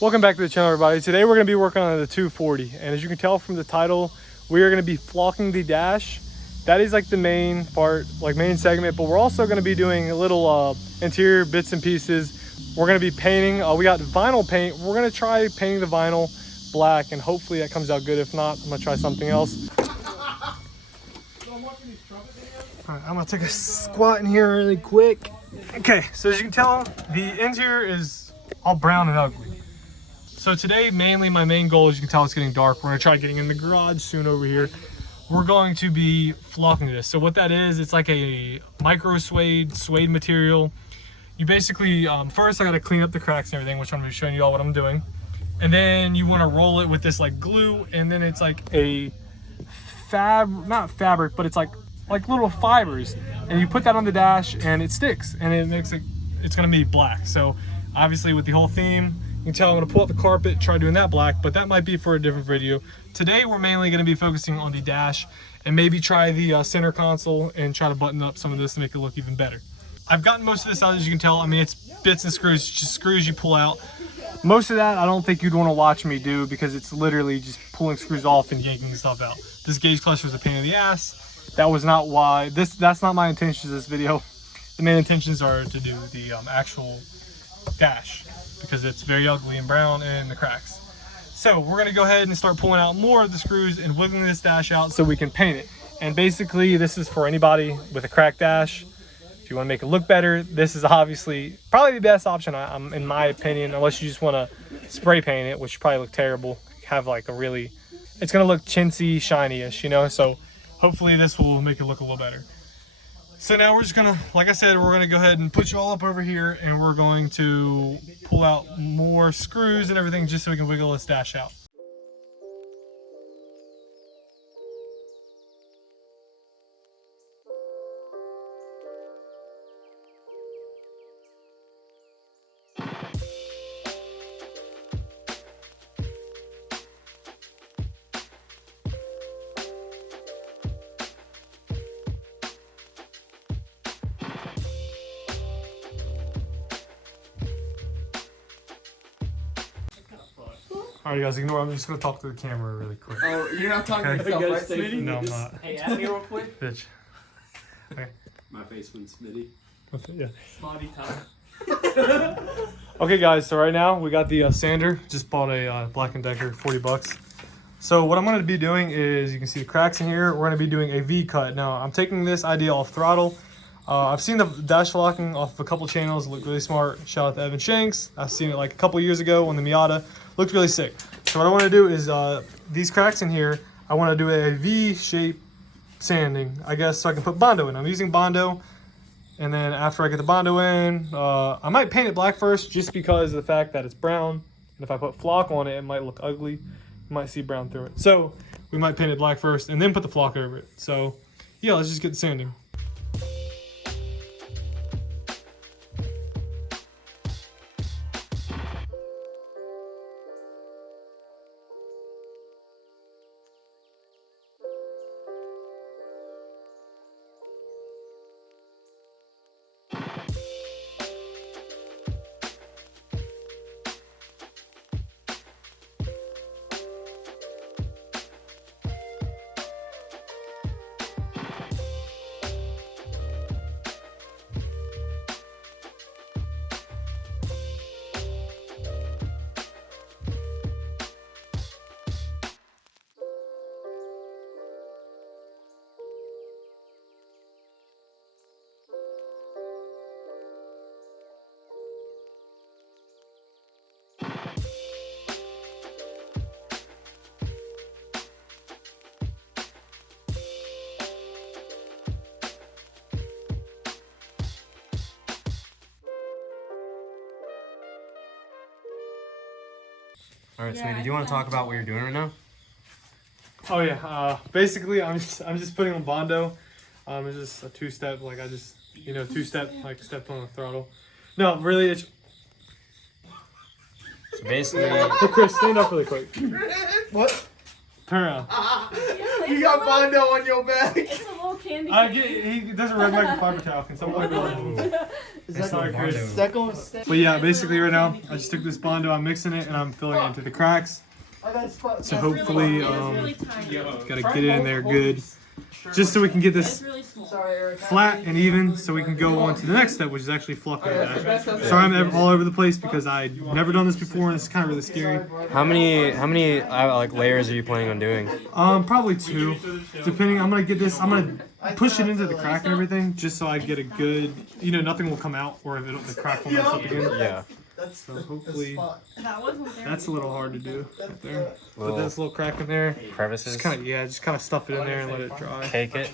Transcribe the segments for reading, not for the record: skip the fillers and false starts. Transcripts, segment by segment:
Welcome back to the channel, everybody. Today we're going to be working on the 240, and as you can tell from the title, we are going to be flocking the dash. That is like the main part, like main segment, but we're also going to be doing a little interior bits and pieces. We're going to be painting. We got vinyl paint. We're going to try painting the vinyl black, and hopefully that comes out good. If not, I'm going to try something else. All right, I'm going to take a squat in here really quick. Okay, so as you can tell, the interior is all brown and ugly. So today, mainly my main goal, as you can tell, it's getting dark. We're gonna try getting in the garage soon over here. We're going to be flocking this. So what that is, it's like a micro suede material. You basically, first I gotta clean up the cracks and everything, which I'm gonna be showing you all what I'm doing. And then you wanna roll it with this like glue, and then it's like a not fabric, but it's like little fibers. And you put that on the dash and it sticks, and it makes it, it's gonna be black. So obviously with the whole theme, you can tell I'm gonna pull out the carpet, try doing that black, but that might be for a different video. Today, we're mainly gonna be focusing on the dash and maybe try the center console and try to button up some of this to make it look even better. I've gotten most of this out, as you can tell. I mean, it's bits and screws, just screws you pull out. Most of that, I don't think you'd wanna watch me do because it's literally just pulling screws off and yanking stuff out. This gauge clutch was a pain in the ass. That was not why, that's not my intentions of this video. The main intentions are to do the actual dash, because it's very ugly and brown and the cracks. So we're gonna go ahead and start pulling out more of the screws and wiggling this dash out so we can paint it. And basically this is for anybody with a cracked dash. If you wanna make it look better, this is obviously probably the best option, in my opinion, unless you just wanna spray paint it, which probably look terrible. Have like a really, it's gonna look chintzy, shiny-ish, you know? So hopefully this will make it look a little better. So now we're just gonna, like I said, we're gonna go ahead and put you all up over here, and we're going to pull out more screws and everything just so we can wiggle this dash out. Alright guys, ignore, I'm just gonna talk to the camera really quick. Oh, you're not talking to yourself, right, Smitty? No, I'm not. Hey, ask me real quick. Bitch. Okay. My face went Smitty. Yeah. Smiley time. Okay guys, so right now we got the sander. Just bought a Black & Decker, 40 bucks. So what I'm gonna be doing is, you can see the cracks in here, we're gonna be doing a V-cut. Now, I'm taking this idea off throttle. I've seen the dash flocking off a couple channels, look really smart. Shout out to Evan Shanks. I've seen it like a couple years ago on the Miata. Looked really sick. So what I wanna do is, these cracks in here, I wanna do a V-shape sanding, I guess, so I can put Bondo in. I'm using Bondo. And then after I get the Bondo in, I might paint it black first just because of the fact that it's brown. And if I put flock on it, it might look ugly. You might see brown through it. So we might paint it black first and then put the flock over it. So yeah, let's just get the sanding. All right, Smitty, do you want to talk about what you're doing right now? Oh yeah, basically I'm just putting on Bondo. It's just a two-step, like I just, two-step, like stepped on the throttle. No, really, it's... So basically... Hey Chris, stand up really quick. What? Turn around. You got Bondo on your back. It's a little candy He doesn't red like a fiber towel. Can someone It's not good. Bondo. That going step. But yeah, basically right now, I just took this Bondo, I'm mixing it, and I'm filling it into the cracks. I got a spot. So hopefully, really tiny. gotta get it in there good. Just so we can get It's this really small. Sorry, Eric. flat and even, so we can go on to the next step, which is actually flocking the dash. Sorry I'm all over the place because I've never done this before, and it's kind of really scary. How many like layers are you planning on doing? Probably 2, depending. I'm gonna get this. I'm gonna push it into the crack and everything, just so I get a good. Nothing will come out, or if the crack will mess up again. Yeah. So hopefully, That wasn't there. that's a little hard to do right there. Put Little this little crack in there. crevices. Just kind of stuff it in there and let it dry. Cake it.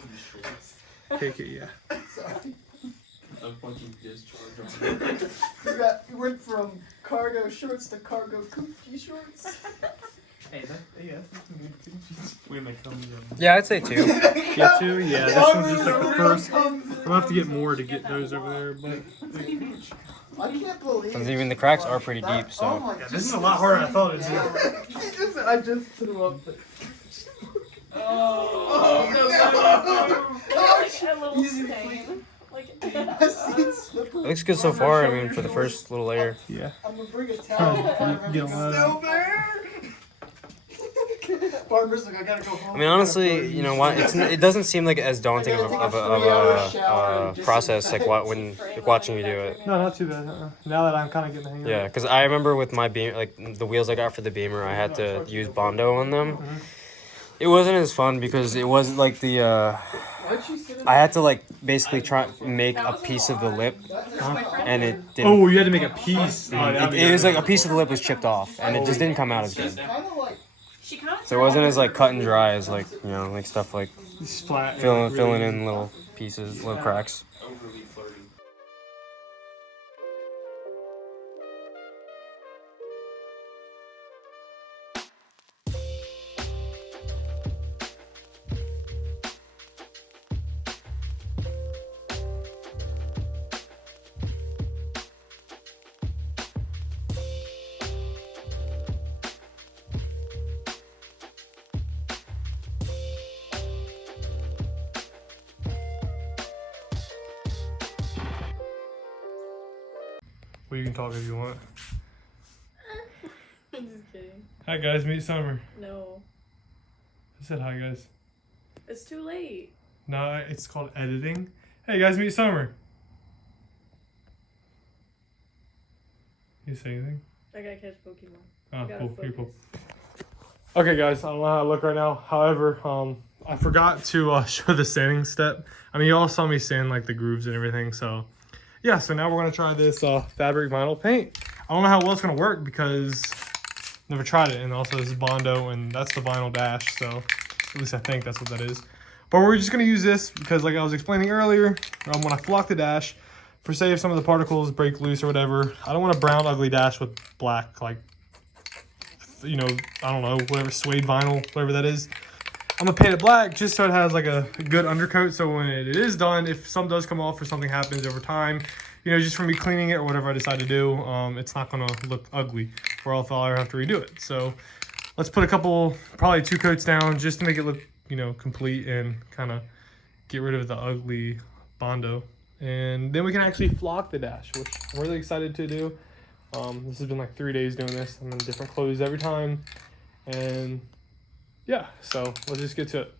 Cake it, yeah. A fucking discharge. You went from cargo shorts to cargo coupe shorts. Hey, that's some good. Wait, my thumbs up. Yeah, I'd say 2. Yeah, 2. Yeah, this one's just like the first. I'm gonna have to get more to get those over there, but I can't believe. Because even the cracks are pretty deep, Oh so. my yeah, this is a lot harder than I thought it'd be. I just threw up. A little stain. Like, I see it slippery. It looks good so far. I mean, for the first little layer. Yeah. I'm gonna bring a towel. Get on that. Still there. Farmer's like, I gotta go home. I mean, honestly, you know what? It doesn't seem like as daunting of a process like watching you do it. No, not too bad. Now that I'm kind of getting the hang of it. Yeah, because I remember with my beam, like the wheels I got for the Beamer, I had to use Bondo on them. It wasn't as fun because it wasn't like the. I had to like basically try make a piece of the lip, and it didn't. Oh, you had to make a piece. It was like a piece of the lip was chipped off, and it just didn't come out as good. she kind of So it wasn't as like cut and dry as like like stuff like It's flat. filling in little pieces, little cracks. Overly flirty. Well, you can talk if you want. I'm just kidding. Hi guys, meet Summer. No. I said hi guys. It's too late. No, it's called editing. Hey guys, meet Summer. You say anything? I gotta catch Pokemon. Oh, gotta cool. You're cool. focus. Okay, guys, I don't know how I look right now. However, I forgot to show the sanding step. I mean, you all saw me sand like the grooves and everything. So, yeah. So now we're gonna try this fabric vinyl paint. I don't know how well it's gonna work because I've never tried it, and also this is Bondo, and that's the vinyl dash. So, at least I think that's what that is. But we're just gonna use this because, like I was explaining earlier, when I flock the dash, for say if some of the particles break loose or whatever, I don't want a brown ugly dash with black, like, I don't know, whatever suede vinyl, whatever that is. I'm gonna paint it black just so it has like a good undercoat, so when it is done, if some does come off or something happens over time, just from me cleaning it or whatever I decide to do, it's not gonna look ugly, or else I'll have to redo it. So let's put probably 2 coats down just to make it look, complete and kind of get rid of the ugly Bondo. And then we can actually flock the dash, which I'm really excited to do. This has been like 3 days doing this. I'm in different clothes every time. And yeah, so let's just get to it.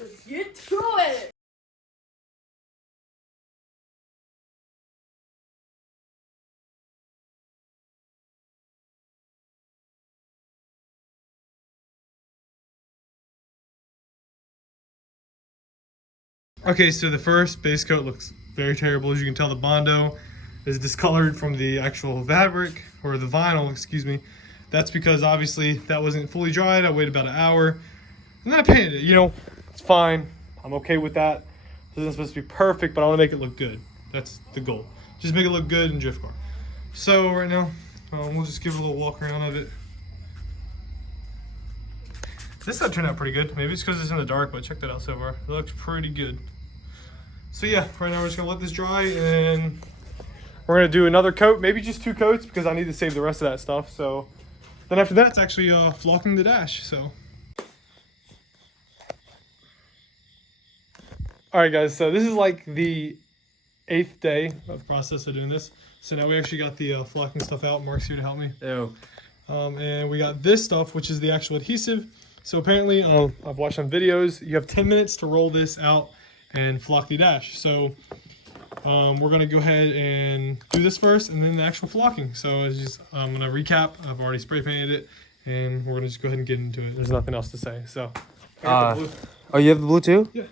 Let's get to it! Okay, so the first base coat looks very terrible. As you can tell, the Bondo is discolored from the actual fabric, or the vinyl, excuse me. That's because obviously that wasn't fully dried. I waited about an hour and then I painted it. It's fine. I'm okay with that. This isn't supposed to be perfect, but I want to make it look good. That's the goal. Just make it look good in drift car. So right now, we'll just give it a little walk around of it. This side turned out pretty good. Maybe it's because it's in the dark, but check that out so far. It looks pretty good. So yeah, right now we're just gonna let this dry, and we're gonna do another coat, maybe just 2 coats, because I need to save the rest of that stuff. So then after that, it's actually flocking the dash. So All right, guys. So this is like the 8th day of the process of doing this. So now we actually got the flocking stuff out. Mark's here to help me. Ew. And we got this stuff, which is the actual adhesive. So apparently, I've watched some videos. You have 10 minutes to roll this out and flock the dash. So we're gonna go ahead and do this first, and then the actual flocking. So I'm gonna recap. I've already spray painted it, and we're gonna just go ahead and get into it. There's nothing else to say. So. Oh, you have the blue too? Yeah.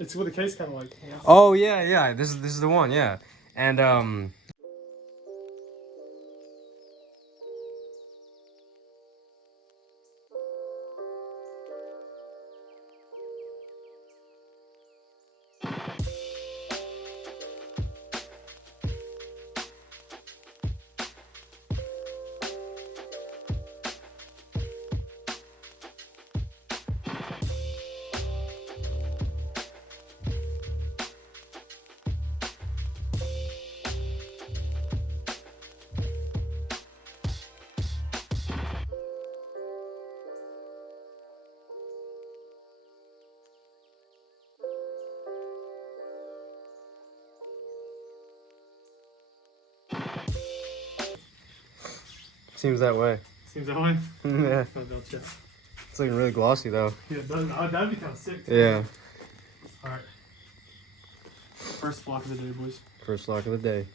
It's with the case kind of like. Oh yeah. This is the one, yeah. And seems that way. Seems that way. Yeah. I'll check. It's looking really glossy though. Yeah, that'd be kind of sick. Yeah. All right. First flock of the day, boys. First flock of the day.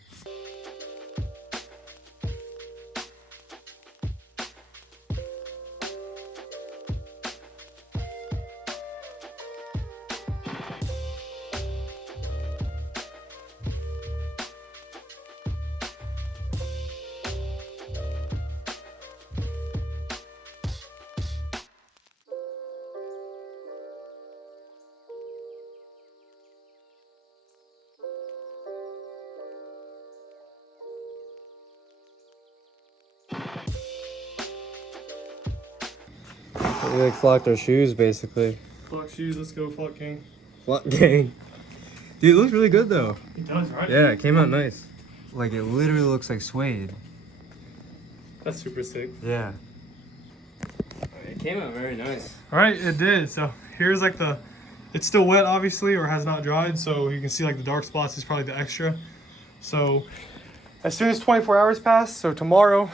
We like flocked our shoes basically. Flock shoes. Let's go, flock king. Flock gang. Dude, it looks really good though. It does, right? Yeah, it came out nice. Like it literally looks like suede. That's super sick. Yeah. It came out very nice. All right, it did. So here's like it's still wet obviously, or has not dried. So you can see like the dark spots is probably the extra. So as soon as 24 hours pass, so tomorrow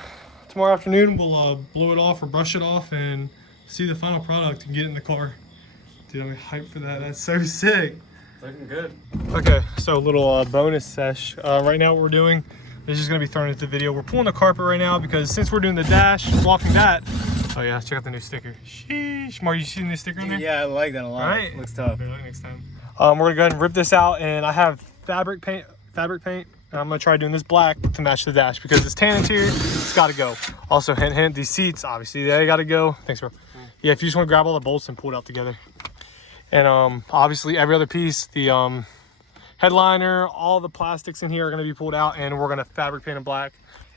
afternoon, we'll blow it off or brush it off and see the final product and get it in the car. Dude, I'm hyped for that. That's so sick. It's looking good. Okay, so a little bonus sesh. Right now what we're doing is just gonna be thrown into the video. We're pulling the carpet right now because since we're doing the dash, blocking that. Oh yeah, check out the new sticker. Sheesh. Mark, you see the new sticker in there? Yeah, I like that a lot. All right. Looks tough. Okay, next time. We're gonna go ahead and rip this out, and I have fabric paint. And I'm gonna try doing this black to match the dash because it's tan interior. It's gotta go. Also, hint, these seats obviously they gotta go. Thanks, bro. Yeah, if you just want to grab all the bolts and pull it out together. And obviously every other piece, the headliner, all the plastics in here are gonna be pulled out, and we're gonna fabric paint them black.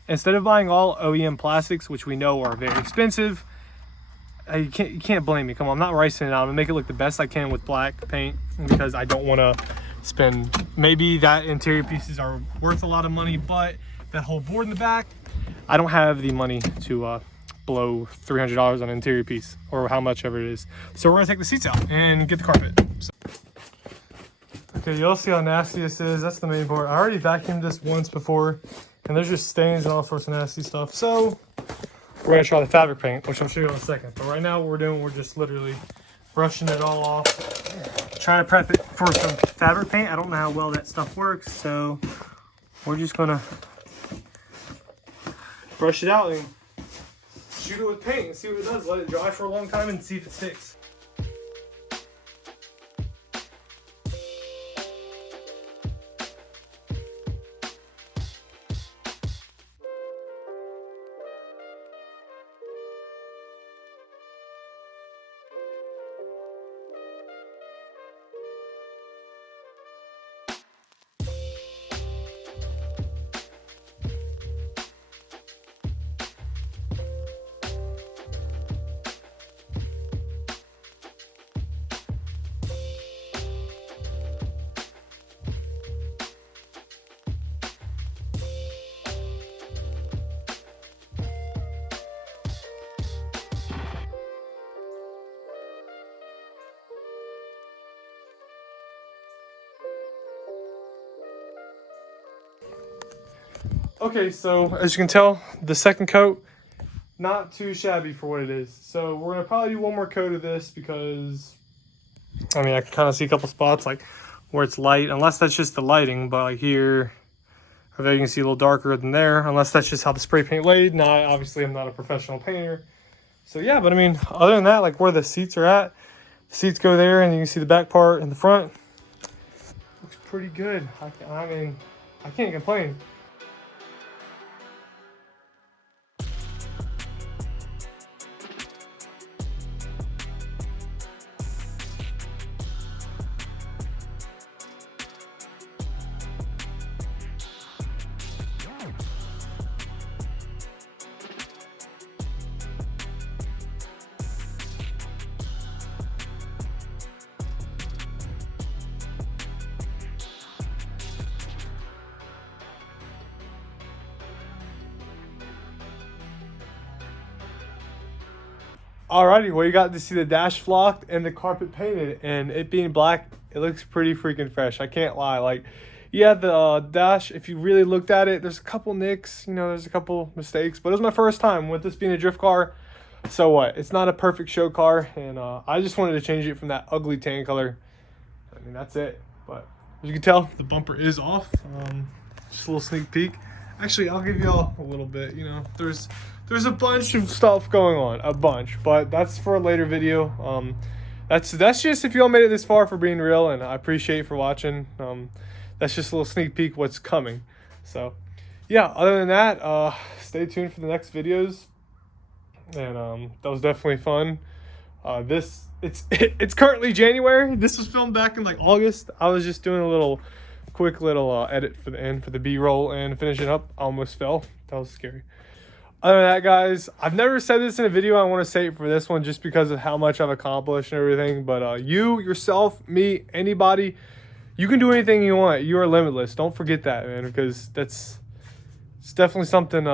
Instead of buying all OEM plastics, which we know are very expensive, you can't blame me. Come on, I'm not ricing it out. I'm gonna make it look the best I can with black paint because I don't want to spend. Maybe that interior pieces are worth a lot of money, but that whole board in the back, I don't have the money to blow $300 on an interior piece or how much ever it is. So we're gonna take the seats out and get the carpet. Okay, you'll see how nasty this is. That's the main part. I already vacuumed this once before, and there's just stains and all sorts of nasty stuff. So we're gonna try the fabric paint, which I'll show you in a second. But right now what we're doing, we're just literally brushing it all off. Trying to prep it for some fabric paint. I don't know how well that stuff works, so we're just gonna brush it out and shoot it with paint and see what it does. Let it dry for a long time and see if it sticks. Okay, so as you can tell, the second coat, not too shabby for what it is. So we're gonna probably do one more coat of this because, I mean, I can kind of see a couple spots like where it's light, unless that's just the lighting, but like here, or there you can see a little darker than there, unless that's just how the spray paint laid. Now, obviously I'm not a professional painter. So yeah, but I mean, other than that, like where the seats are at, the seats go there and you can see the back part and the front. Looks pretty good. I mean, I can't complain. Alrighty, well, you got to see the dash flocked and the carpet painted, and it being black, it looks pretty freaking fresh. I can't lie. Like, yeah, the dash, if you really looked at it, there's a couple nicks, you know, there's a couple mistakes, but it was my first time with this being a drift car. So what? It's not a perfect show car, and I just wanted to change it from that ugly tan color. I mean, that's it. But as you can tell, the bumper is off. Just a little sneak peek. Actually, I'll give y'all a little bit. You know, there's a bunch of stuff going on, a bunch, but that's for a later video. That's just if y'all made it this far for being real, and I appreciate for watching. That's just a little sneak peek what's coming. So yeah, other than that, stay tuned for the next videos, and that was definitely fun. It's currently January. This was filmed back in like August. I was just doing a quick little edit for the end for the B-roll and finishing up. I almost fell. That was scary. Other than that, guys, I've never said this in a video. I want to say it for this one just because of how much I've accomplished and everything. But you, yourself, me, anybody, you can do anything you want. You are limitless. Don't forget that, man, because it's definitely something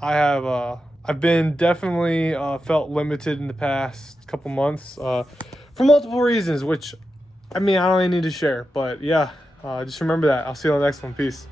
I've been definitely felt limited in the past couple months for multiple reasons, which, I mean, I don't even need to share. But yeah, just remember that. I'll see you on the next one. Peace.